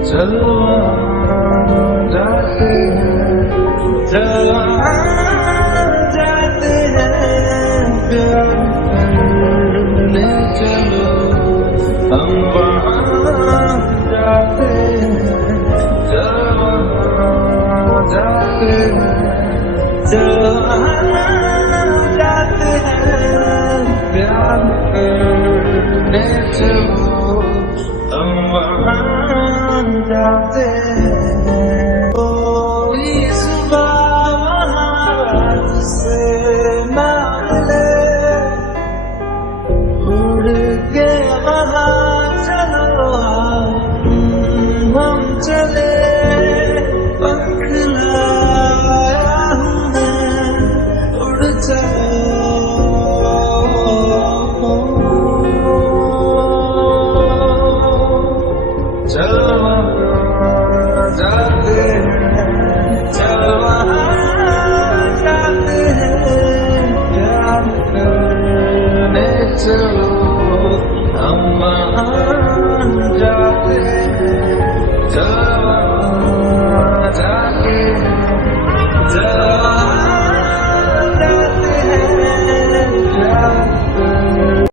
चलो जाते हैं, चलो जाते हैं, प्यार करने चलो हम वहाँ जाते हैं, चलो जाते हैं, चलो जाते हैं, प्यार करने चलो हम वहाँ जाते हैं। कोई सुबह वहाँ से ना मिले, उड़ के वहाँ चलो हम चले, पंख लाया हूँ मैं, उड़ चलो। चलो जाते हैं, चलो जाते हैं, प्यार करने चलो।